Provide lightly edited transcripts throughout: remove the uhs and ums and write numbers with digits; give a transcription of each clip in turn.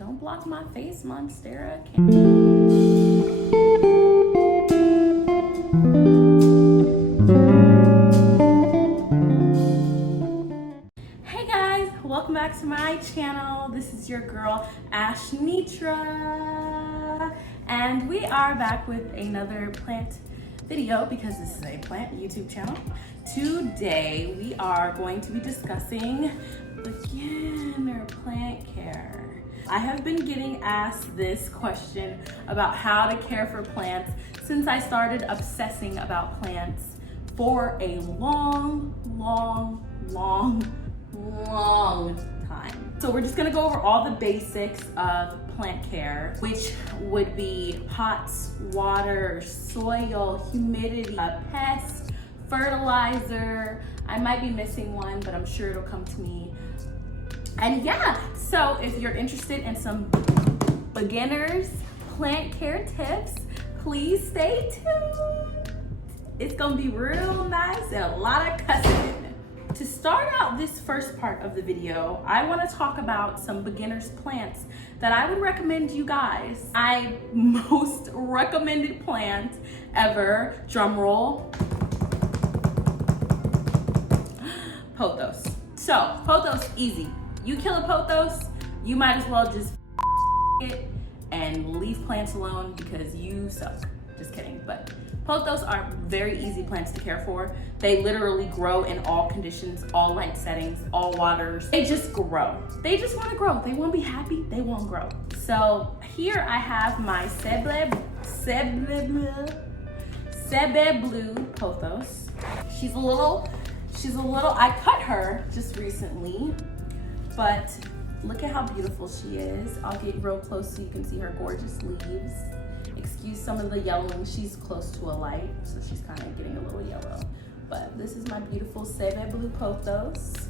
Don't block my face, Monstera. Hey guys, welcome back to my channel. This is your girl, Ashnitra. And we are back with another plant video because this is a plant YouTube channel. Today, we are going to be discussing beginner plant care. I have been getting asked this question about how to care for plants since I started obsessing about plants for a long time. So we're just gonna go over all the basics of plant care, which would be pots, water, soil, humidity, pests, fertilizer. I might be missing one, but I'm sure it'll come to me. And yeah, so if you're interested in some beginners plant care tips, please stay tuned. It's gonna be real nice and a lot of cussing. To start out this first part of the video, I want to talk about some beginners plants that I would recommend you guys. My most recommended plant ever, drum roll, pothos. So pothos, easy. You kill a pothos, you might as well just it and leave plants alone because you suck. Just kidding, but pothos are very easy plants to care for. They literally grow in all conditions, all light settings, all waters. They just grow. They just want to grow. They want to be happy. They want to grow. So here I have my Sebe Blue pothos. She's a little, I cut her just recently, but look at how beautiful she is. I'll get real close so you can see her gorgeous leaves. Excuse some of the yellowing. She's close to a light, so she's kind of getting a little yellow. But this is my beautiful Sebe Blue pothos.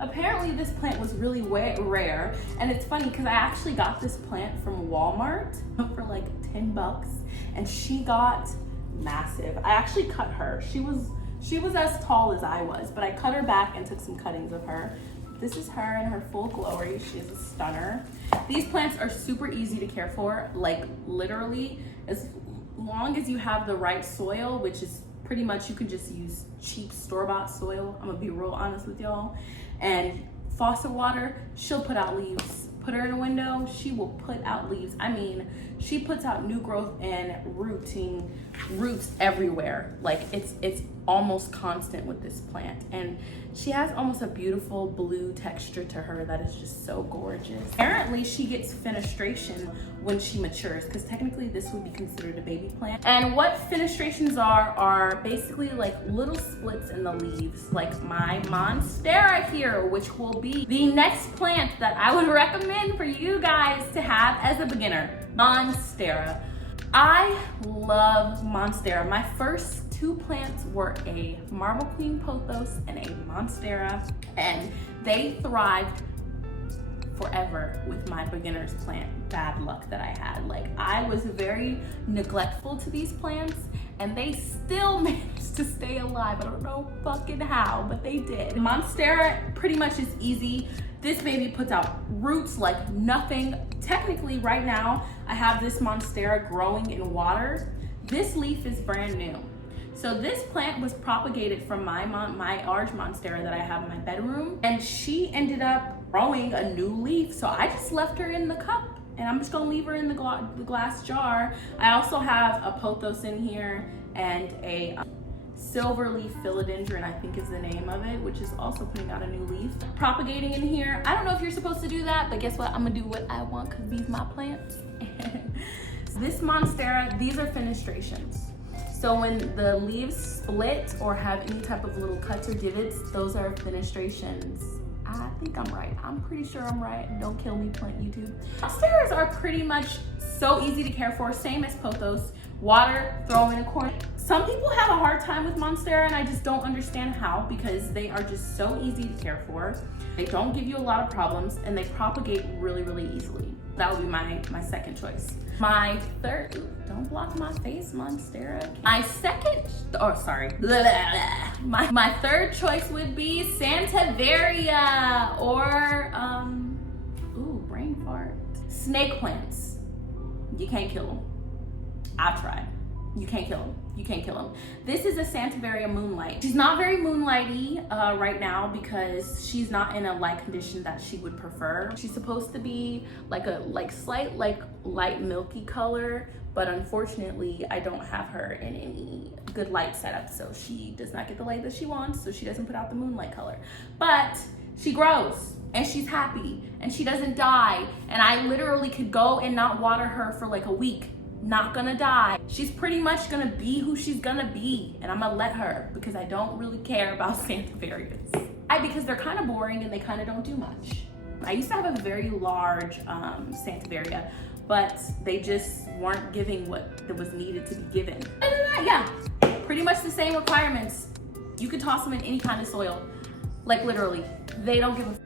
Apparently this plant was really rare, and it's funny because I actually got this plant from Walmart for like 10 bucks, and she got massive. I actually cut her. She was as tall as I was, but I cut her back and took some cuttings of her. This is her in her full glory. She's a stunner. These plants are super easy to care for. Like literally, as long as you have the right soil, which is pretty much, you can just use cheap store-bought soil. I'm gonna be real honest with y'all. And faucet water, she'll put out leaves. Put her in a window, she will put out leaves. I mean, she puts out new growth and roots everywhere. Like it's almost constant with this plant. And she has almost a beautiful blue texture to her that is just so gorgeous. Apparently she gets fenestration when she matures, because technically this would be considered a baby plant. And what fenestrations are basically like little splits in the leaves, like my Monstera here, which will be the next plant that I would recommend for you guys to have as a beginner. Monstera. I love Monstera. My first two plants were a Marble Queen pothos and a Monstera, and they thrived forever with my beginner's plant bad luck that I had. Like, I was very neglectful to these plants and they still managed to stay alive. I don't know fucking how, but they did. Monstera pretty much is easy. This baby puts out roots like nothing. Technically right now, I have this Monstera growing in water. This leaf is brand new. So this plant was propagated from my large Monstera that I have in my bedroom, and she ended up growing a new leaf. So I just left her in the cup, and I'm just gonna leave her in the glass jar. I also have a pothos in here and a silver leaf philodendron, I think is the name of it, which is also putting out a new leaf. Propagating in here. I don't know if you're supposed to do that, but guess what? I'm gonna do what I want because these my plants. This Monstera, these are fenestrations. So when the leaves split or have any type of little cuts or divots, those are fenestrations. I think I'm right. I'm pretty sure I'm right. Don't kill me, plant YouTube. Monsteras are pretty much so easy to care for, same as pothos. Water, throw them in a corner. Some people have a hard time with Monstera, and I just don't understand how, because they are just so easy to care for. They don't give you a lot of problems, and they propagate really, really easily. That would be my second choice. My third, don't block my face, Monstera. My second, my third choice would be Santaveria or, brain fart. Snake plants, you can't kill them. I've tried. You can't kill them. You can't kill them. This is a Sansevieria moonlight. She's not very moonlighty right now because she's not in a light condition that she would prefer. She's supposed to be like a slight light milky color, but unfortunately I don't have her in any good light setup, so she does not get the light that she wants, so she doesn't put out the moonlight color. But she grows and she's happy and she doesn't die, and I literally could go and not water her for like a week. Not gonna die. She's pretty much gonna be who she's gonna be, and I'm gonna let her because I don't really care about Sansevierias. Because they're kind of boring and they kind of don't do much. I used to have a very large Sansevieria, but they just weren't giving what was needed to be given. Other than that, yeah, pretty much the same requirements. You could toss them in any kind of soil, like literally. They don't give a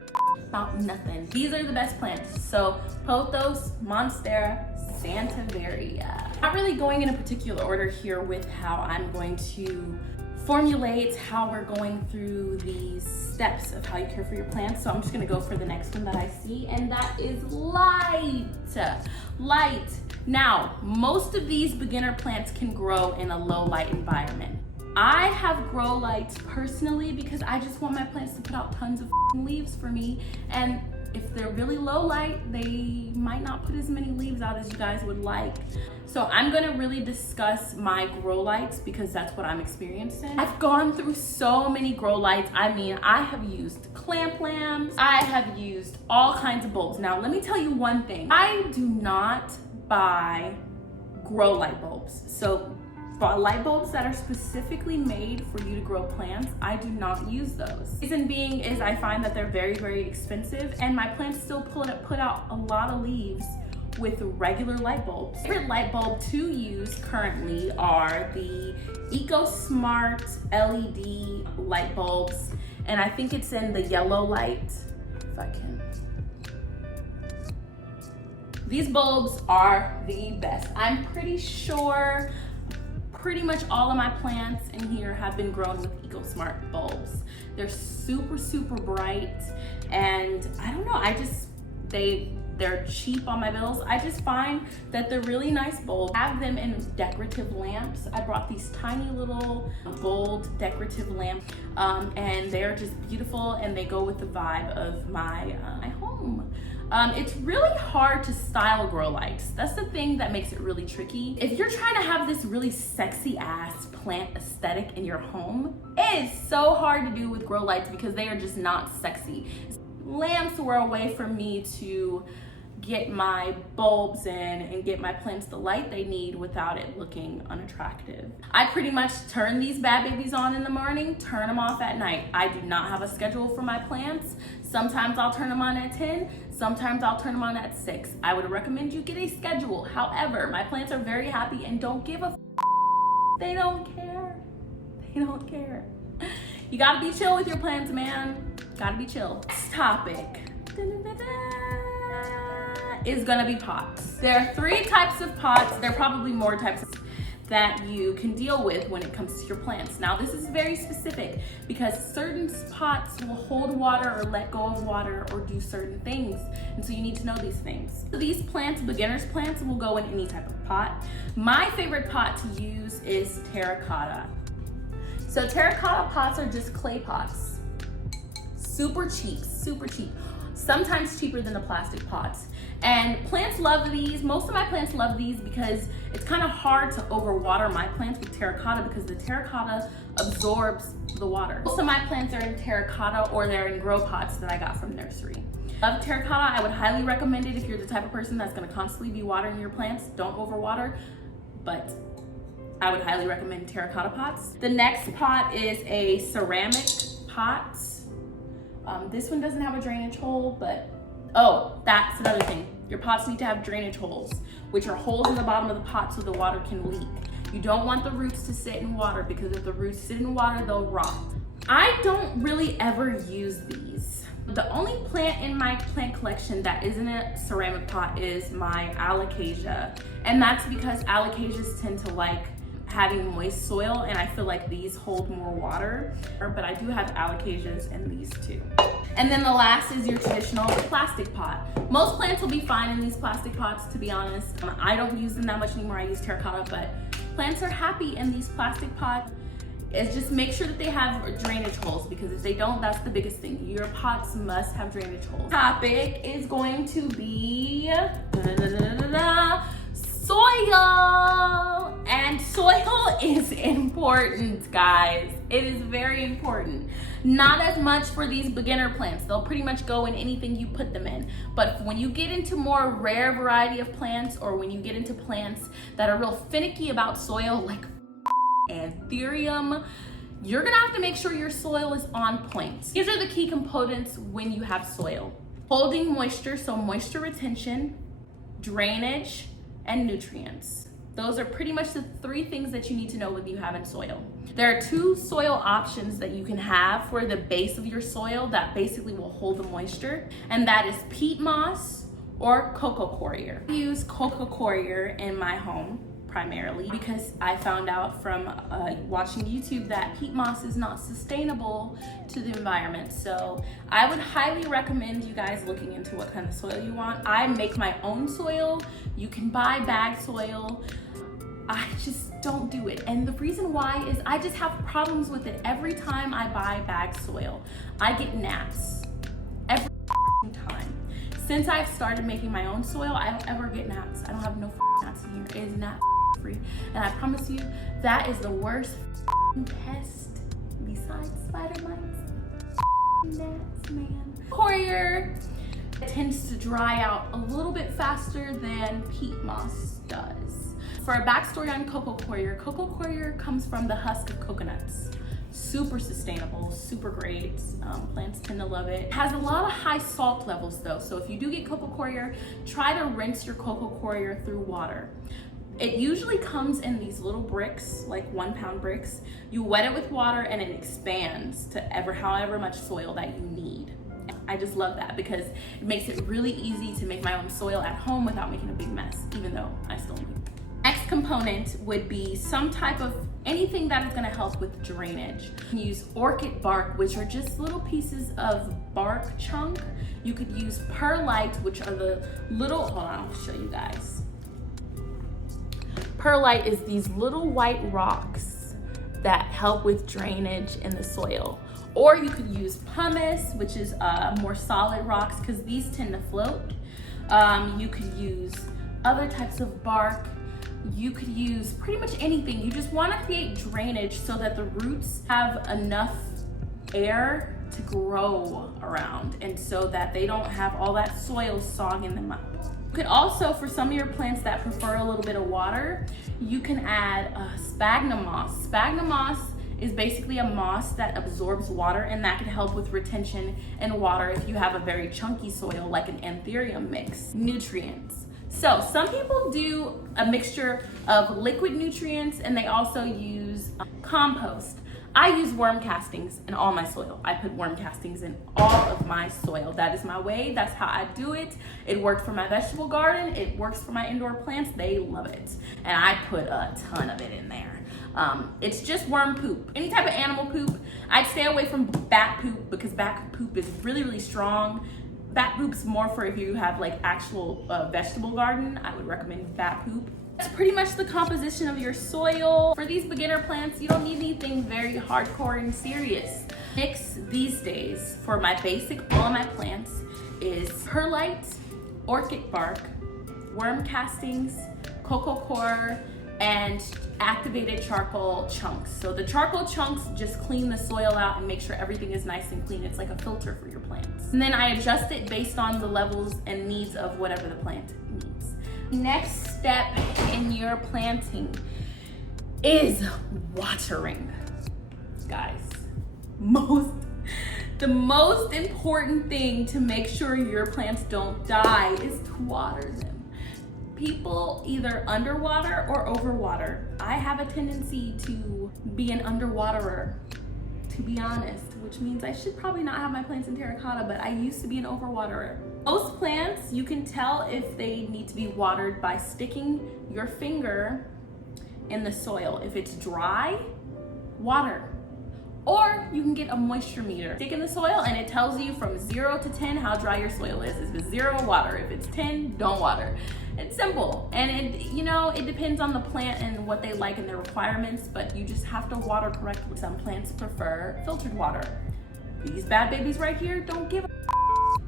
about nothing. These are the best plants. So Pothos, Monstera, Sansevieria. Not really going in a particular order here with how I'm going to formulate how we're going through these steps of how you care for your plants. So I'm just gonna go for the next one that I see, and that is light. Light. Now, most of these beginner plants can grow in a low light environment. I have grow lights personally because I just want my plants to put out tons of leaves for me, and if they're really low light, they might not put as many leaves out as you guys would like. So I'm gonna really discuss my grow lights because that's what I'm experiencing. I've gone through so many grow lights. I mean, I have used clamp lamps, I have used all kinds of bulbs. Now, let me tell you one thing. I do not buy grow light bulbs. So light bulbs that are specifically made for you to grow plants, I do not use those. Reason being is I find that they're very, very expensive, and my plants still put out a lot of leaves with regular light bulbs. Favorite light bulb to use currently are the EcoSmart LED light bulbs, and I think it's in the yellow light, if I can. These bulbs are the best. I'm pretty sure pretty much all of my plants in here have been grown with EcoSmart bulbs. They're super, super bright, and I don't know, they're cheap on my bills. I just find that they're really nice bulbs. I have them in decorative lamps. I brought these tiny little gold decorative lamps, and they're just beautiful, and they go with the vibe of my home. It's really hard to style grow lights. That's the thing that makes it really tricky. If you're trying to have this really sexy ass plant aesthetic in your home, it is so hard to do with grow lights because they are just not sexy. Lamps were a way for me to get my bulbs in and get my plants the light they need without it looking unattractive. I pretty much turn these bad babies on in the morning, turn them off at night. I do not have a schedule for my plants. Sometimes I'll turn them on at 10, sometimes I'll turn them on at 6. I would recommend you get a schedule. However, my plants are very happy and don't give a They don't care. They don't care. You gotta be chill with your plants, man. Gotta be chill. Next topic is gonna be pots. There are 3 types of pots. There are probably more types that you can deal with when it comes to your plants. Now, this is very specific because certain pots will hold water or let go of water or do certain things. And so you need to know these things. So these plants, beginner's plants, will go in any type of pot. My favorite pot to use is terracotta. So terracotta pots are just clay pots. Super cheap, super cheap. Sometimes cheaper than the plastic pots. And plants love these. Most of my plants love these because it's kind of hard to overwater my plants with terracotta because the terracotta absorbs the water. Most of my plants are in terracotta or they're in grow pots that I got from nursery. Love terracotta. I would highly recommend it if you're the type of person that's going to constantly be watering your plants. Don't overwater, but I would highly recommend terracotta pots. The next pot is a ceramic pot. This one doesn't have a drainage hole, but oh, that's another thing. Your pots need to have drainage holes, which are holes in the bottom of the pot so the water can leak. You don't want the roots to sit in water because if the roots sit in water, they'll rot. I don't really ever use these. The only plant in my plant collection that isn't a ceramic pot is my alocasia. And that's because alocasias tend to like having moist soil, and I feel like these hold more water, but I do have alocasias in these too. And then the last is your traditional plastic pot. Most plants will be fine in these plastic pots, to be honest. I don't use them that much anymore. I use terracotta, but plants are happy in these plastic pots. It's just make sure that they have drainage holes, because if they don't, that's the biggest thing. Your pots must have drainage holes. Topic is going to be soil. And soil is important, guys. It is very important. Not as much for these beginner plants. They'll pretty much go in anything you put them in. But when you get into more rare variety of plants, or when you get into plants that are real finicky about soil, like anthurium, you're gonna have to make sure your soil is on point. These are the key components when you have soil. Holding moisture, so moisture retention, drainage, and nutrients. Those are pretty much the 3 things that you need to know when you have in soil. There are 2 soil options that you can have for the base of your soil that basically will hold the moisture, and that is peat moss or COCO COIR. I use COCO COIR in my home primarily because I found out from watching YouTube that peat moss is not sustainable to the environment. So I would highly recommend you guys looking into what kind of soil you want. I make my own soil. You can buy bag soil. I just don't do it. And the reason why is I just have problems with it. Every time I buy bag soil, I get gnats. Every time. Since I've started making my own soil, I don't ever get gnats. I don't have no gnats in here. It is gnat free. And I promise you, that is the worst pest besides spider mites. Gnats, man. COIR tends to dry out a little bit faster than peat moss does. For a backstory on COCO COIR comes from the husk of coconuts. Super sustainable, super great. Plants tend to love it. It has a lot of high salt levels though, so if you do get COCO COIR, try to rinse your COCO COIR through water. It usually comes in these little bricks, like 1 pound bricks. You wet it with water and it expands to however much soil that you need. I just love that because it makes it really easy to make my own soil at home without making a big mess, even though I still need. Next component would be some type of anything that is going to help with drainage. You can use orchid bark, which are just little pieces of bark chunk. You could use perlite, which are the little, hold on, I'll show you guys. Perlite is these little white rocks that help with drainage in the soil. Or you could use pumice, which is more solid rocks, because these tend to float. You could use other types of bark. You could use pretty much anything. You just want to create drainage so that the roots have enough air to grow around, and so that they don't have all that soil sogging them up. You could also, for some of your plants that prefer a little bit of water, you can add sphagnum moss. Sphagnum moss is basically a moss that absorbs water, and that can help with retention and water if you have a very chunky soil like an anthurium mix. Nutrients. So some people do a mixture of liquid nutrients, and they also use compost. I use worm castings in all my soil. I put worm castings in all of my soil. That is my way. That's how I do it. It worked for my vegetable garden. It works for my indoor plants. They love it. And I put a ton of it in there. It's just worm poop. Any type of animal poop. I'd stay away from bat poop because bat poop is really, really strong. Bat poop's more for if you have like actual vegetable garden. I would recommend bat poop. That's pretty much the composition of your soil. For these beginner plants, you don't need anything very hardcore and serious. Mix these days for my basic all of my plants is perlite, orchid bark, worm castings, COCO COIR, and activated charcoal chunks. So the charcoal chunks just clean the soil out and make sure everything is nice and clean. It's like a filter for your plants. And then I adjust it based on the levels and needs of whatever the plant needs. Next step in your planting is watering. Guys, the most important thing to make sure your plants don't die is to water them. People either underwater or overwater. I have a tendency to be an underwaterer, to be honest, which means I should probably not have my plants in terracotta, but I used to be an overwaterer. Most plants, you can tell if they need to be watered by sticking your finger in the soil. If it's dry, water. Or you can get a moisture meter. Stick in the soil and it tells you from 0 to 10 how dry your soil is. If it's 0, water. If it's 10, don't water. It's simple. And it depends on the plant and what they like and their requirements, but you just have to water correctly. Some plants prefer filtered water. These bad babies right here don't give a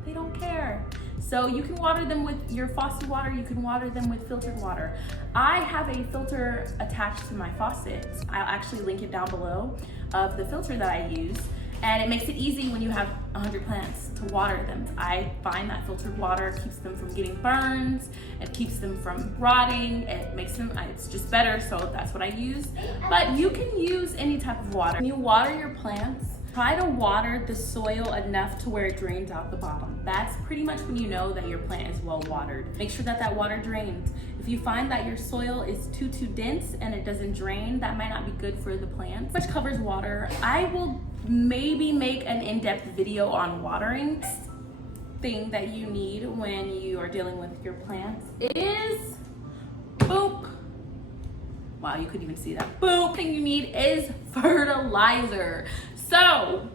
they don't care. So you can water them with your faucet water, you can water them with filtered water. I have a filter attached to my faucet. I'll actually link it down below of the filter that I use. And it makes it easy when you have 100 plants to water them. I find that filtered water keeps them from getting burns, it keeps them from rotting, it makes them, it's just better, so that's what I use. But you can use any type of water. When you water your plants, try to water the soil enough to where it drains out the bottom. That's pretty much when you know that your plant is well watered. Make sure that that water drains. If you find that your soil is too dense and it doesn't drain, that might not be good for the plants. Which covers water. I will maybe make an in-depth video on watering. Thing that you need when you are dealing with your plants is boop. Wow, you couldn't even see that. Boop. Thing you need is fertilizer. So,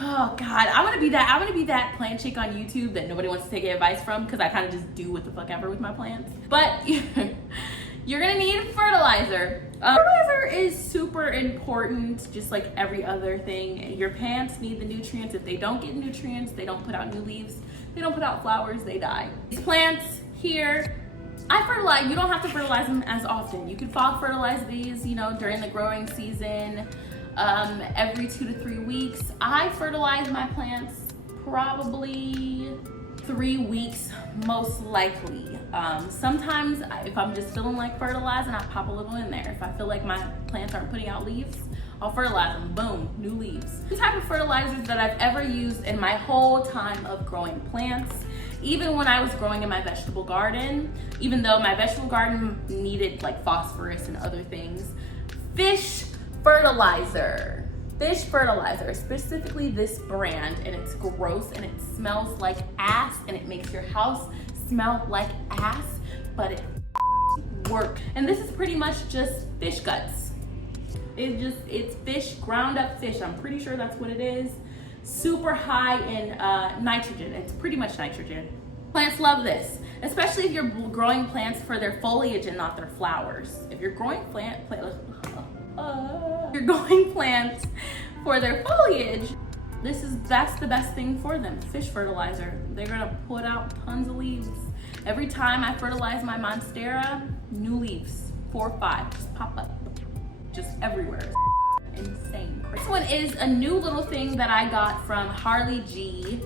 oh God, I want to be that plant chick on YouTube that nobody wants to take advice from because I kind of just do what the fuck ever with my plants. But you're gonna need fertilizer. Fertilizer is super important, just like every other thing. Your plants need the nutrients. If they don't get nutrients, they don't put out new leaves. They don't put out flowers, they die. These plants here, I fertilize. You don't have to fertilize them as often. You can fall fertilize these, during the growing season. Every 2 to 3 weeks. I fertilize my plants probably 3 weeks, most likely. Sometimes if I'm just feeling like fertilizing, I pop a little in there. If I feel like my plants aren't putting out leaves, I'll fertilize them, boom, new leaves. The type of fertilizers that I've ever used in my whole time of growing plants, even when I was growing in my vegetable garden, even though my vegetable garden needed like phosphorus and other things, fish fertilizer, specifically this brand, and it's gross and it smells like ass and it makes your house smell like ass, but it works. And this is pretty much just fish guts. It's fish, ground up fish. I'm pretty sure that's what it is. Super high in nitrogen. It's pretty much nitrogen. Plants love this, especially if you're growing plants for their foliage and not their flowers. If you're growing you're growing plants for their foliage, that's the best thing for them. Fish fertilizer. They're gonna put out tons of leaves. Every time I fertilize my monstera, new leaves, 4 or 5, just pop up, just everywhere. Insane. This one is a new little thing that I got from Harley G.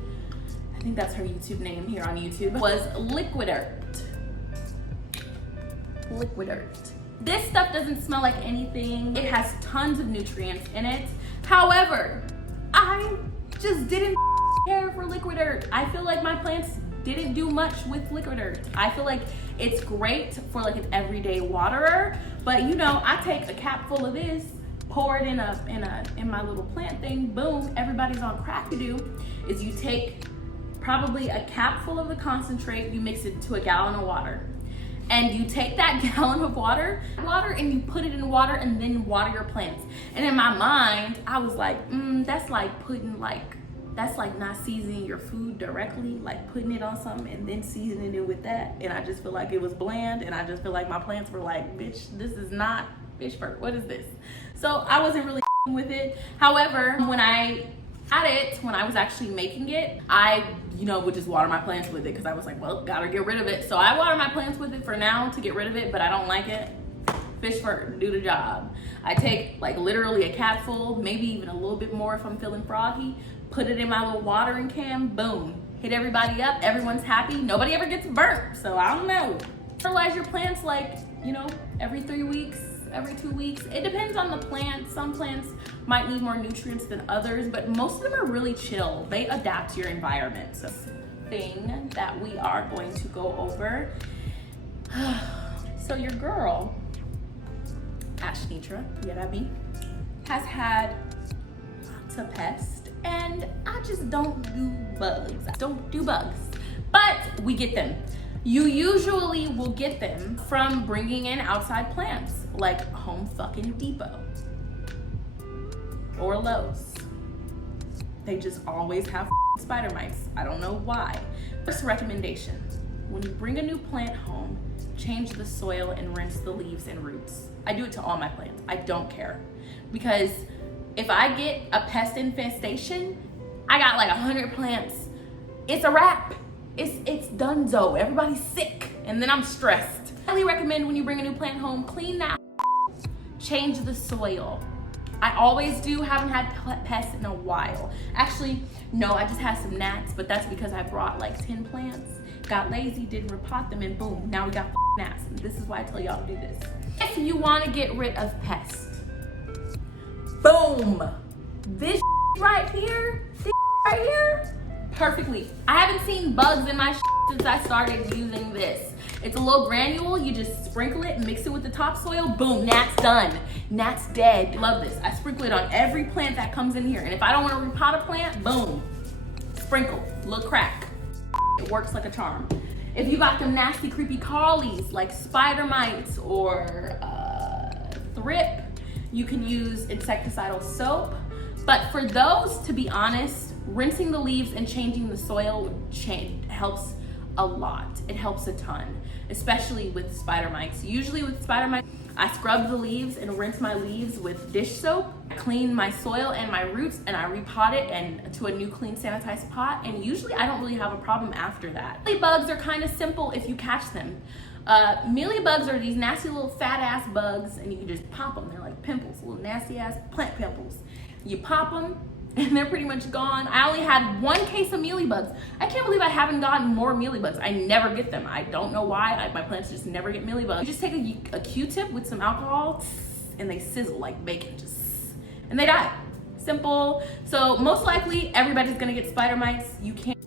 I think that's her YouTube name here on YouTube. Was Liquidert. This stuff doesn't smell like anything. It has tons of nutrients in it. However, I just didn't care for Liquidert. I feel like my plants didn't do much with Liquidert. I feel like it's great for like an everyday waterer, but I take a cap full of this, pour it in my little plant thing, boom, everybody's on crack. What you do is you take probably a cap full of the concentrate, you mix it to a gallon of water. And you take that gallon of water and you put it in water and then water your plants. And in my mind, I was like, that's like not seasoning your food directly, like putting it on something and then seasoning it with that. And I just feel like it was bland, and I just feel like my plants were like, bitch, this is not fish fert, what is this? So I wasn't really with it. However, when I was actually making it, I would just water my plants with it because I was like, well, gotta get rid of it. So I water my plants with it for now to get rid of it, but I don't like it. Fish fert, do the job. I take like literally a cap full, maybe even a little bit more if I'm feeling froggy, put it in my little watering can, boom, hit everybody up, everyone's happy, nobody ever gets burnt. So I don't know. Fertilize your plants like, every 3 weeks, every 2 weeks. It depends on the plant. Some plants might need more nutrients than others, but most of them are really chill. They adapt to your environment. So thing that we are going to go over. So your girl, Ashnitra, has had lots of pests, and I just don't do bugs. But we get them. You usually will get them from bringing in outside plants like Home fucking Depot or Lowe's. They just always have spider mites. I don't know why. First recommendation, when you bring a new plant home, change the soil and rinse the leaves and roots. I do it to all my plants. I don't care. Because if I get a pest infestation, I got like 100 plants. It's a wrap. It's donezo. Everybody's sick. And then I'm stressed. I highly recommend when you bring a new plant home, clean that. Change the soil. I always do, haven't had pests in a while. Actually, no, I just had some gnats, but that's because I brought like 10 plants, got lazy, didn't repot them, and boom, now we got gnats. And this is why I tell y'all to do this. If you want to get rid of pests, boom, this right here, perfectly. I haven't seen bugs in my since I started using this. It's a little granule, you just sprinkle it, mix it with the topsoil, boom, gnat's done. Gnat's dead. Love this. I sprinkle it on every plant that comes in here. And if I don't want to repot a plant, boom, sprinkle, little crack. It works like a charm. If you got them nasty, creepy crawlies like spider mites or thrip, you can use insecticidal soap. But for those, to be honest, rinsing the leaves and changing the soil helps a lot. It helps a ton, especially with spider mites. Usually with spider mites, I scrub the leaves and rinse my leaves with dish soap, clean my soil and my roots, and I repot it and to a new clean sanitized pot. And usually I don't really have a problem after that. Mealybugs are kind of simple if you catch them. Mealybugs are these nasty little fat ass bugs, and you can just pop them. They're like pimples, little nasty ass plant pimples. You pop them and they're pretty much gone. I only had 1 case of mealybugs. I can't believe I haven't gotten more mealybugs. I never get them. I don't know why. My plants just never get mealybugs. You just take a Q-tip with some alcohol and they sizzle like bacon, and they die. Simple. So most likely everybody's gonna get spider mites. You can't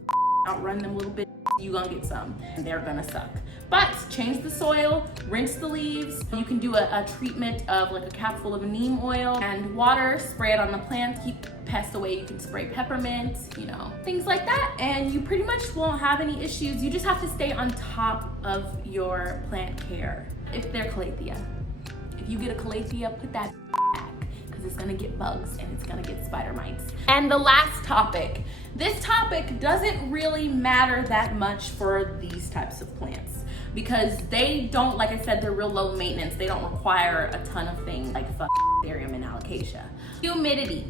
outrun them a little bit. You're gonna get some and they're gonna suck. But change the soil, rinse the leaves. You can do a treatment of like a cap full of neem oil and water, spray it on the plant, keep pests away. You can spray peppermint, you know, things like that. And you pretty much won't have any issues. You just have to stay on top of your plant care. If they're calathea, if you get a calathea, put that back, because it's gonna get bugs and it's gonna get spider mites. And the last topic. This topic doesn't really matter that much for these types of plants because they don't, like I said, they're real low maintenance. They don't require a ton of things like Ethereum and alocasia. Humidity.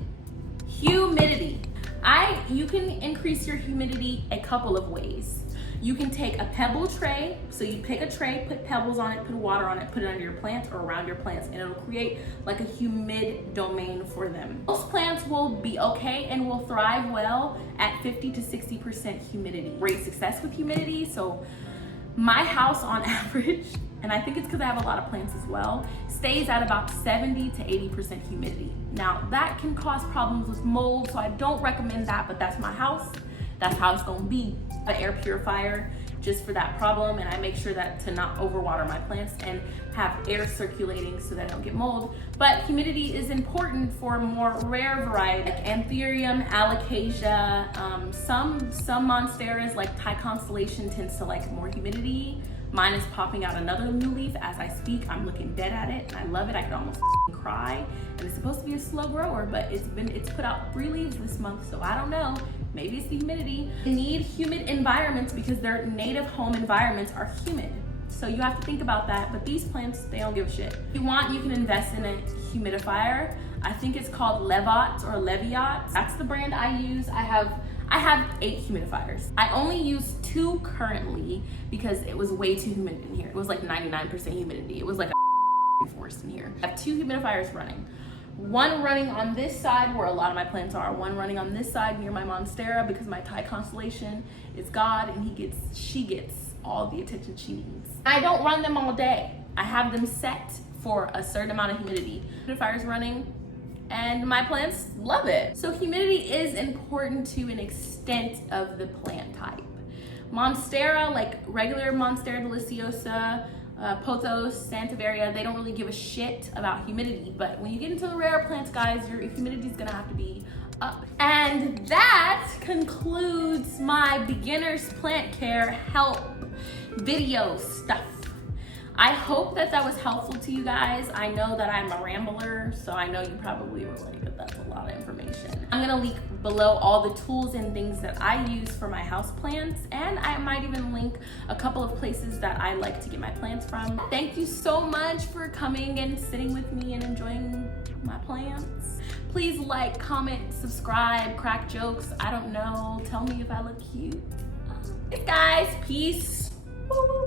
You can increase your humidity a couple of ways. You can take a pebble tray, so you pick a tray, put pebbles on it, put water on it, put it under your plants or around your plants, and it'll create like a humid domain for them. Most plants will be okay and will thrive well at 50 to 60% humidity. Great success with humidity, so my house on average, and I think it's because I have a lot of plants as well, stays at about 70 to 80% humidity. Now that can cause problems with mold, so I don't recommend that, but that's my house. That's how it's gonna be. An air purifier just for that problem, and I make sure that to not overwater my plants and have air circulating so that I don't get mold. But humidity is important for more rare varieties like Anthurium, Alocasia, some monsteras like Thai Constellation tends to like more humidity. Mine is popping out another new leaf as I speak. I'm looking dead at it and I love it. I could almost cry. And it's supposed to be a slow grower, but it's put out 3 leaves this month, so I don't know. Maybe it's the humidity. They need humid environments because their native home environments are humid. So you have to think about that, but these plants, they don't give a shit. If you want, you can invest in a humidifier. I think it's called Levat or Leviat. That's the brand I use. I have 8 humidifiers. I only use 2 currently because it was way too humid in here. It was like 99% humidity. It was like a forest in here. I have 2 humidifiers running. One running on this side where a lot of my plants are, one running on this side near my monstera because my Thai Constellation is God and she gets all the attention she needs. I don't run them all day. I have them set for a certain amount of humidity. Humidifiers running and my plants love it. So humidity is important to an extent of the plant type. Monstera, like regular Monstera deliciosa, Pothos, Santaveria, they don't really give a shit about humidity, but when you get into the rare plants, guys, your humidity is gonna have to be up. And that concludes my beginner's plant care help. video stuff. I hope that that was helpful to you guys. I know that I'm a rambler, so I know you probably were like, but that's a lot of information. I'm gonna link below all the tools and things that I use for my house plants, and I might even link a couple of places that I like to get my plants from. Thank you so much for coming and sitting with me and enjoying my plants. Please like, comment, subscribe, crack jokes, I don't know, tell me if I look cute. Guys, peace. Woo.